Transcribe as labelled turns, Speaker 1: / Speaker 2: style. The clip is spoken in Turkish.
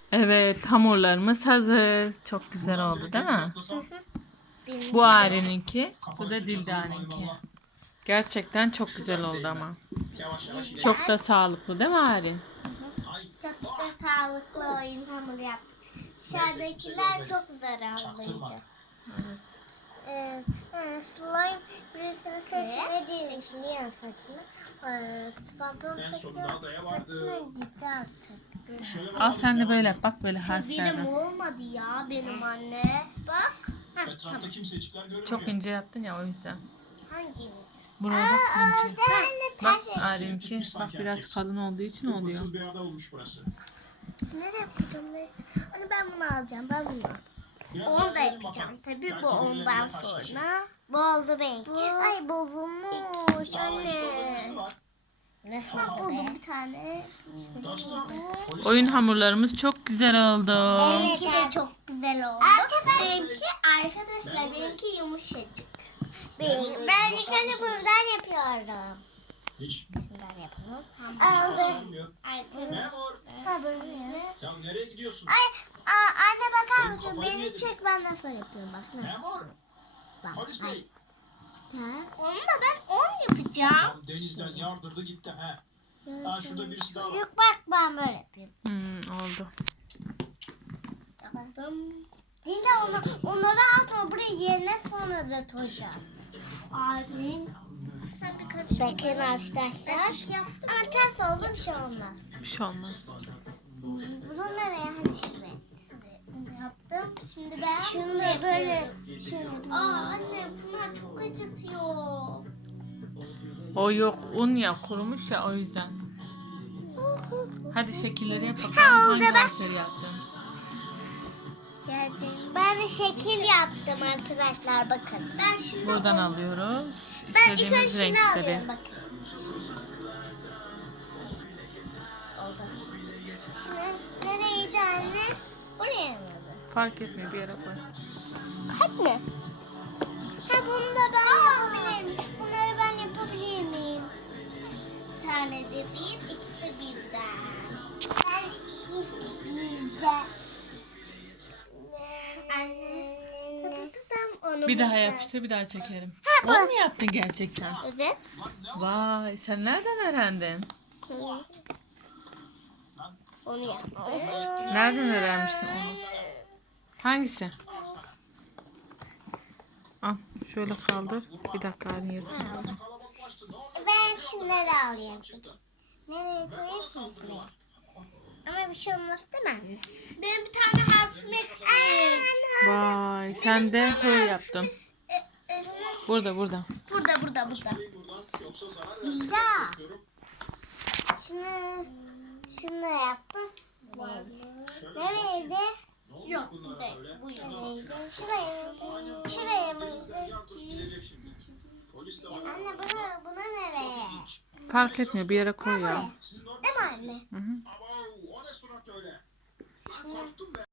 Speaker 1: Evet, hamurlarımız hazır. Çok güzel oldu değil mi?
Speaker 2: Benim
Speaker 1: Bu Ari'ninki, bu da Dilda'nınki. Gerçekten çok güzel oldu ama. Çok da sağlıklı değil mi Ari?
Speaker 2: çok da sağlıklı oyun hamuru yaptık. Dışarıdakiler çok zararlıydı. Slime birisinin saçına değmiş. Niye saçına? Babam saçına gitti artık.
Speaker 1: Al sen de böyle yap. Bak böyle
Speaker 2: Benim
Speaker 1: harflerden.
Speaker 2: olmadı ya benim anne. Bak.
Speaker 3: Etrafta kimsecikler görünmüyor.
Speaker 1: Çok ince yaptın ya o yüzden.
Speaker 2: Hangi?
Speaker 1: Buraya bak ince. Bak
Speaker 2: Ters.
Speaker 1: Ari'ninki bak biraz kalın olduğu için oluyor.
Speaker 3: Issız bir ada olmuş burası.
Speaker 2: Nereye yapacağım? Neyse. Anne ben bunu alacağım. Ben bunu.
Speaker 3: Biraz
Speaker 2: Onu
Speaker 3: daha
Speaker 2: da
Speaker 3: gidelim
Speaker 2: yapacağım.
Speaker 3: bakalım.
Speaker 2: Tabii
Speaker 3: Belki
Speaker 2: bu ondan
Speaker 3: birilerine karşılaşırız.
Speaker 2: sonra. Bu oldu benimki. Ay bozulmuş
Speaker 3: Aa,
Speaker 2: anne.
Speaker 3: işte orada birisi var.
Speaker 2: Nasıl buldum bir tane.
Speaker 3: Dostum, polis
Speaker 1: Oyun hamurlarımız çok güzel oldu.
Speaker 2: Benimki de çok güzel oldu. Benimki arkadaşlar benimki yumuşacık. Ben ilk önce bundan yapıyorum.
Speaker 3: hiç
Speaker 2: Bundan yapalım.
Speaker 3: sormuyor.
Speaker 2: Arkadaşlar.
Speaker 3: Ya nereye gidiyorsun?
Speaker 2: Anne bakar mısın?
Speaker 3: Kafayı
Speaker 2: Beni
Speaker 3: yedin.
Speaker 2: çek ben nasıl yapıyorum bak.
Speaker 3: Memur.
Speaker 2: Bak.
Speaker 3: Polis bey.
Speaker 2: Onu da ben 10 yapacağım.
Speaker 3: Ya denizden yardırdı gitti ha. Ha şurada birisi daha var.
Speaker 2: Yok bak ben böyle yapayım.
Speaker 1: Oldu.
Speaker 2: Yaptım. Dila onları atma buraya yerine sonra da koyacağım. Abim. Bakın arkadaşlar. Ama ters oldu bir şey olmaz.
Speaker 1: Bir şey olmaz.
Speaker 2: Bunu nereye? Hani şuraya. Bunu yaptım. Şimdi ben şunu böyle. Anne bunlar çok acıtıyor.
Speaker 1: O yok un ya kurumuş ya o yüzden. Hadi şekilleri yapalım.
Speaker 2: Ha, oldu
Speaker 1: Hangi
Speaker 2: bak.
Speaker 1: harfleri yaptın?
Speaker 2: Ben bir şekil yaptım arkadaşlar bakın. Ben şimdi
Speaker 1: Buradan alıyoruz.
Speaker 2: ben ilk önce
Speaker 1: İstediğimiz
Speaker 2: şunu
Speaker 1: renkleri.
Speaker 2: alıyorum bakın. Oldu. Şimdi nereydi anne? Buraya mı?
Speaker 1: Fark etmiyor bir yere koy.
Speaker 2: Kalp mi? Ha bunu da ben yapabilir miyim? Bunları ben yapabilir miyim? Bir tane de bir, ikisi bizden. Ben ikisi bizden. Anne. Onu
Speaker 1: Bir daha
Speaker 2: bizden.
Speaker 1: yapıştır bir daha çekelim.
Speaker 2: Ha, bu.
Speaker 1: Onu mu yaptın gerçekten?
Speaker 2: Evet.
Speaker 1: Vay sen nereden öğrendin?
Speaker 2: Onu yaptım.
Speaker 1: Nereden öğrenmişsin onu? Hangisi? Al şöyle kaldır. Bir dakika halini yırtmasın.
Speaker 2: Ben şunları alıyorum. Nereye koyayım ki buraya? Ama bir şey olmaz değil mi? Benim bir tane harfim eksik.
Speaker 1: Vay sen de H yaptın. Burada.
Speaker 2: Burada.
Speaker 3: Buradan yoksa zarar versin.
Speaker 2: Güzel. Şunu da yaptım. Nereydi? Yok. Bu nereydi? Şuraya mıydı?
Speaker 3: Gidecek şimdi. Polis de var.
Speaker 2: Anne buna nereye?
Speaker 1: Fark etmiyor bir yere koy ya.
Speaker 2: Değil mi anne?
Speaker 1: Hı hı.
Speaker 3: Ama o ne surat öyle? Ben korktum be.